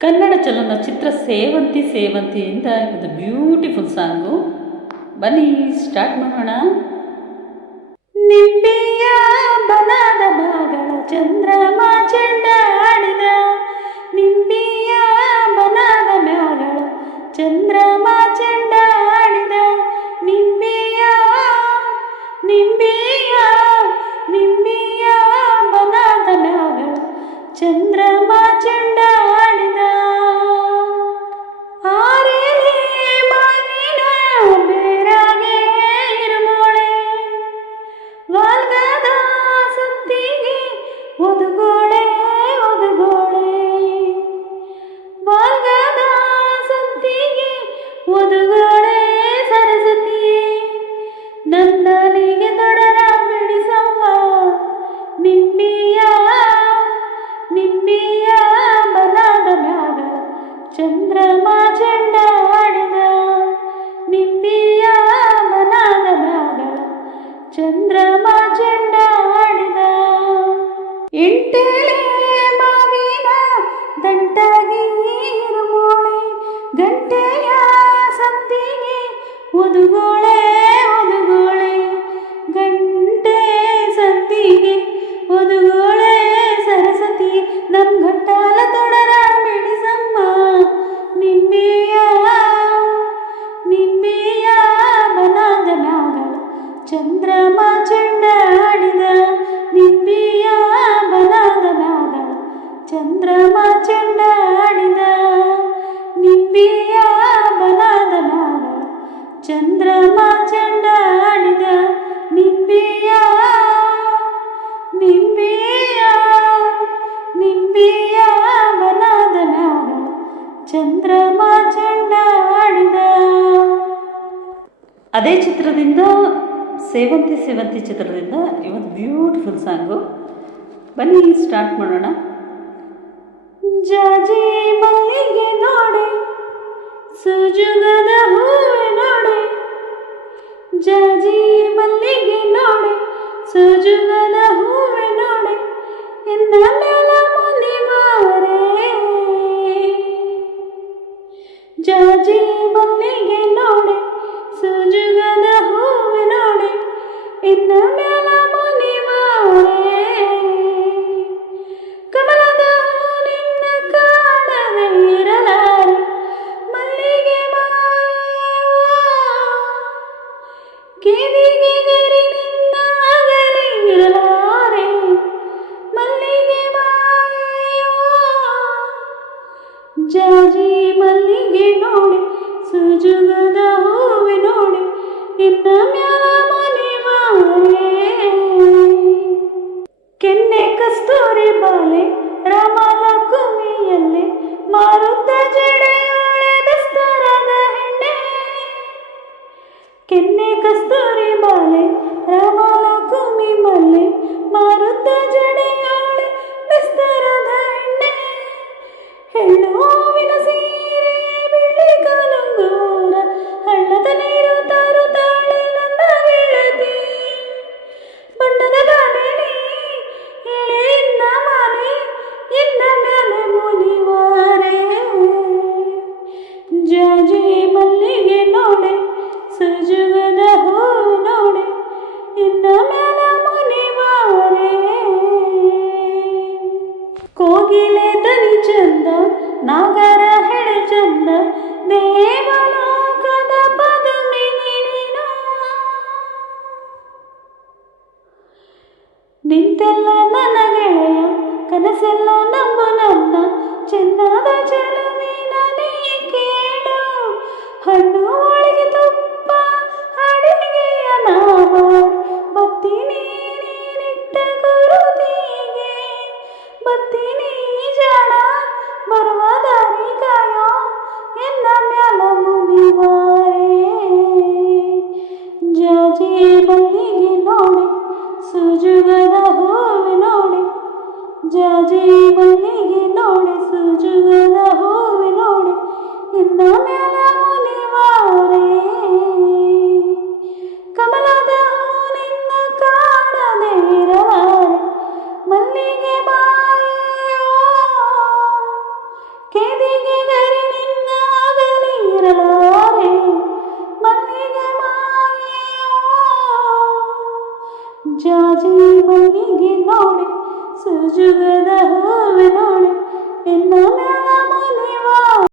ಕನ್ನಡ ಚಲನಚಿತ್ರ ಸೇವಂತಿ ಸೇವಂತಿಯಿಂದ ಇದು beautiful song ಬನ್ನಿ ಸ್ಟಾರ್ಟ್ ಮಾಡೋಣ. ನಿಂಬೆಯ முதுகுளே ಚಂದ್ರಮ ಚಂಡಾಡಿದ ನಿಂಬೆಯ ನಿಂಬೆಯ ನಿಂಬೆಯ ಬನದ ನಾನು ಚಂದ್ರಮ ಚಂಡಾಡಿದ ಅದೇ ಚಿತ್ರದಿಂದ ಸೇವಂತಿ ಸೇವಂತಿ ಚಿತ್ರದಿಂದ ಇವತ್ತು ಬ್ಯೂಟಿಫುಲ್ ಸಾಂಗು. ಬನ್ನಿ, ಸ್ಟಾರ್ಟ್ ಮಾಡೋಣ. ಜಾಜಿ ಮಲ್ಲಿಗೆ ನೋಡಿ, ಸುಜುಗದ ಹೂವೆ ನೋಡಿ ಜಾಜಿ ಮಲ್ಲಿಗೆ ನೋಡಿ ಸುಜುಗದ ಹೂವೆ ನೋಡಿ ಎನ್ನ ಮೇಲ ಮುನಿ ಮಾರೆ ಜಾಜಿ ಮಲ್ಲಿಗೆ ನೋಡಿ ಸುಜುಗದ ಹೂವೆ ನೋಡಿ ಇನ್ನ ಮೇಲ ಜಾಜಿ ಮಲ್ಲಿಗೆ ನೋಡಿ ಸುಜುಗದ ಹೂವೆ ನೋಡಿ ಇನ್ನ ಮ್ಯಾಲ ಮನೆ ಮಾರೆ ಕೆನ್ನೆ ಕಸ್ತೂರಿ ಬಾಲೆ ರಾಮಲ ಕೆನ್ನೆ ಕಸ್ತೂರಿ ಬಾಲೆ ರಾಮಲ ಕುಮಿ ಮಲ್ಲೆ ಮಾರುತ್ತ ಜಡೆಯೋಳೆ ವಿಸ್ತಾರದ ಎಣ್ಣೆ ಹೆಣ್ಣು ಸುಜುಗದ ಹೂವು ನೋಡೆ ಇನ್ನ ಮೇಲ ಮುನಿವಾರೆ ಕೋಗಿಲೆ ದನಿ ಚಂದ ನಾಗರ ಹೆಡೆ ಚಂದ ದೇವಲೋಕದ ಪದುಮಿನಿ ನೀನು ನಿಂತೆಲ್ಲ ನನ್ನ ಗೆಳೆಯ ಕನಸೆಲ್ಲ ನಂಬು ನನ್ನ ಚೆನ್ನದ ಚೆಲುವಿನ ನೀ ಕೇಳು ಹಣ್ಣು ಸುಜುಗದ ಹೂವೆ ನೋಡಿ ಜಾಜಿ ಮಲ್ಲಿಗೆ ನೋಡಿ ಸುಜುಗದ ಹೂವೆ ನೋಡಿ ಇನ್ನ ಮನ್ನಿಗೆ ನೋಡಿ ಸುಜುಗದ ಹೂವೆ ನೋಡಿ ಎನ್ನ ಮೇಲ ಮುನಿವಾ